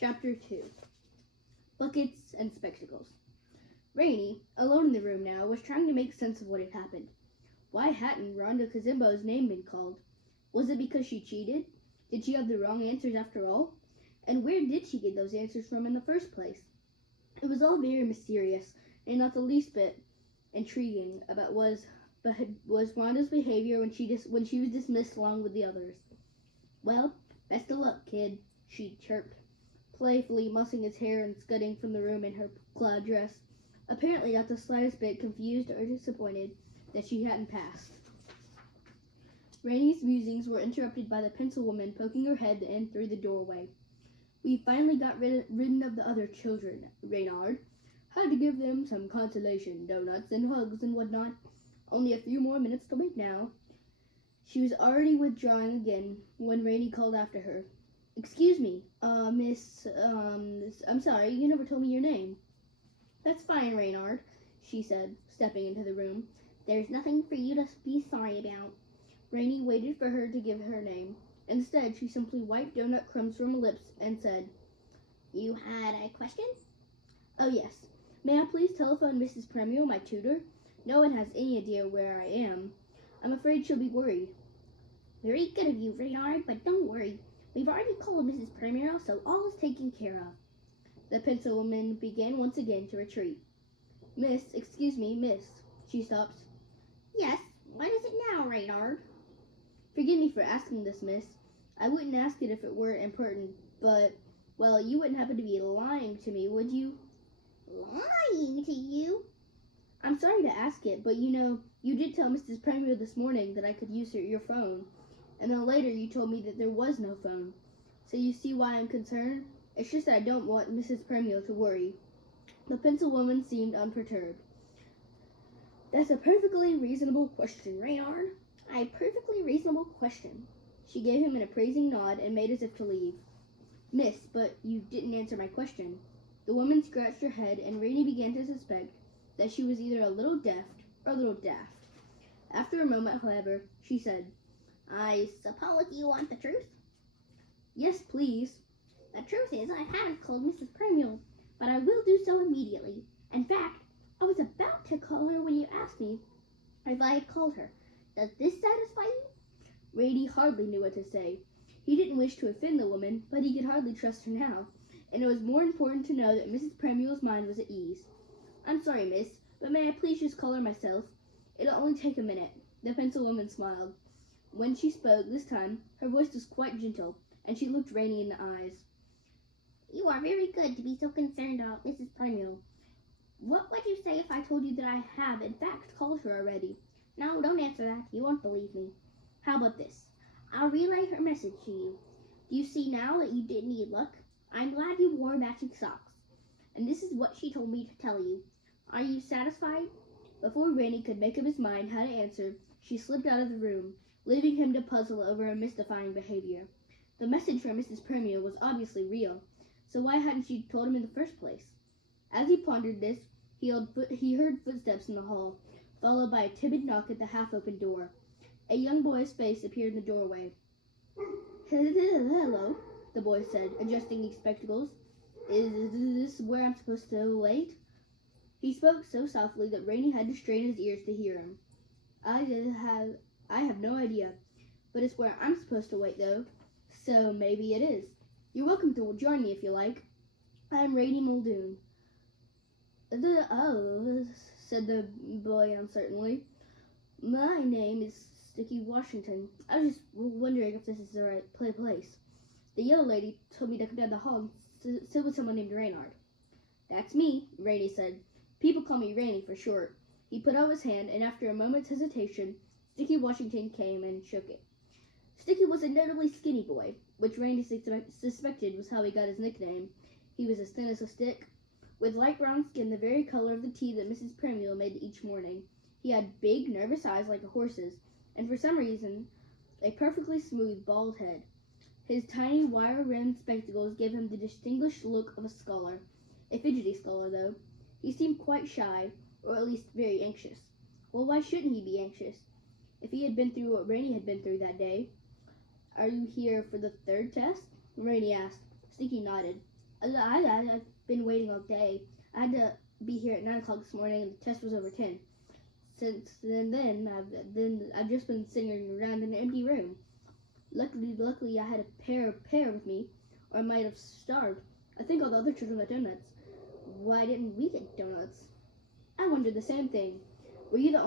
Chapter 2 Buckets and Spectacles. Rainey, alone in the room now, was trying to make sense of what had happened. Why hadn't Rhonda Kazimbo's name been called? Was it because she cheated? Did she have the wrong answers after all? And where did she get those answers from in the first place? It was all very mysterious, and not the least bit intriguing about was Rhonda's behavior when she was dismissed along with the others. Well, best of luck, kid, she chirped, playfully mussing his hair and scudding from the room in her cloud dress, apparently not the slightest bit confused or disappointed that she hadn't passed. Rainey's musings were interrupted by the pencil woman poking her head in through the doorway. We finally got rid of the other children, Reynard. Had to give them some consolation, donuts and hugs and whatnot. Only a few more minutes to wait now. She was already withdrawing again when Rainey called after her. Excuse me, Miss, I'm sorry, you never told me your name. That's fine, Reynard, she said, stepping into the room. There's nothing for you to be sorry about. Rainey waited for her to give her name. Instead, she simply wiped donut crumbs from her lips and said, You had a question? Oh, yes. May I please telephone Mrs. Premio, my tutor? No one has any idea where I am. I'm afraid she'll be worried. Very good of you, Reynard, but don't worry. We've already called Mrs. Premio, so all is taken care of. The pencil woman began once again to retreat. Miss, she stopped. Yes, what is it now, Reynard? Forgive me for asking this, miss. I wouldn't ask it if it weren't important, but, well, you wouldn't happen to be lying to me, would you? Lying to you? I'm sorry to ask it, but you did tell Mrs. Premio this morning that I could use your phone, and then later you told me that there was no phone. So you see why I'm concerned? It's just that I don't want Mrs. Premio to worry. The pencil woman seemed unperturbed. That's a perfectly reasonable question, Reynard. A perfectly reasonable question. She gave him an appraising nod and made as if to leave. Miss, but you didn't answer my question. The woman scratched her head, and Rainey began to suspect that she was either a little deft or a little daft. After a moment, however, she said, I suppose you want the truth? Yes, please. The truth is, I haven't called Mrs. Premio, but I will do so immediately. In fact, I was about to call her when you asked me if I had called her. Does this satisfy you? Rainey hardly knew what to say. He didn't wish to offend the woman, but he could hardly trust her now, and it was more important to know that Mrs. Premio's mind was at ease. I'm sorry, miss, but may I please just call her myself? It'll only take a minute. The pencil woman smiled. When she spoke this time, her voice was quite gentle, and she looked Rainey in the eyes. You are very good to be so concerned about Mrs. Premio. What would you say if I told you that I have, in fact, called her already? No, don't answer that. You won't believe me. How about this? I'll relay her message to you. Do you see now that you didn't need luck? I'm glad you wore matching socks. And this is what she told me to tell you. Are you satisfied? Before Rainey could make up his mind how to answer, she slipped out of the room, leaving him to puzzle over her mystifying behavior. The message from Mrs. Premio was obviously real, so why hadn't she told him in the first place? As he pondered this, he heard footsteps in the hall, followed by a timid knock at the half-open door. A young boy's face appeared in the doorway. Hello, the boy said, adjusting his spectacles. Is this where I'm supposed to wait? He spoke so softly that Rainey had to strain his ears to hear him. I have no idea, but it's where I'm supposed to wait, though, so maybe it is. You're welcome to join me if you like. I'm Rainey Muldoon. Oh, said the boy uncertainly. My name is Sticky Washington. I was just wondering if this is the right place. The yellow lady told me to come down the hall and sit with someone named Reynard. That's me, Rainey said. People call me Rainey for short. He put out his hand, and after a moment's hesitation, Sticky Washington came and shook it. Sticky was a notably skinny boy, which Rainey suspected was how he got his nickname. He was as thin as a stick, with light brown skin the very color of the tea that Mrs. Premio made each morning. He had big, nervous eyes like a horse's, and for some reason, a perfectly smooth, bald head. His tiny, wire-rimmed spectacles gave him the distinguished look of a scholar. A fidgety scholar, though. He seemed quite shy, or at least very anxious. Well, why shouldn't he be anxious? If he had been through what Rainey had been through that day. Are you here for the third test? Rainey asked. Sticky nodded. I've been waiting all day. I had to be here at 9 o'clock this morning, and the test was over 10. Since I've just been sitting around in an empty room. Luckily, I had a pear with me, or I might have starved. I think all the other children got donuts. Why didn't we get donuts? I wondered the same thing. Were you the only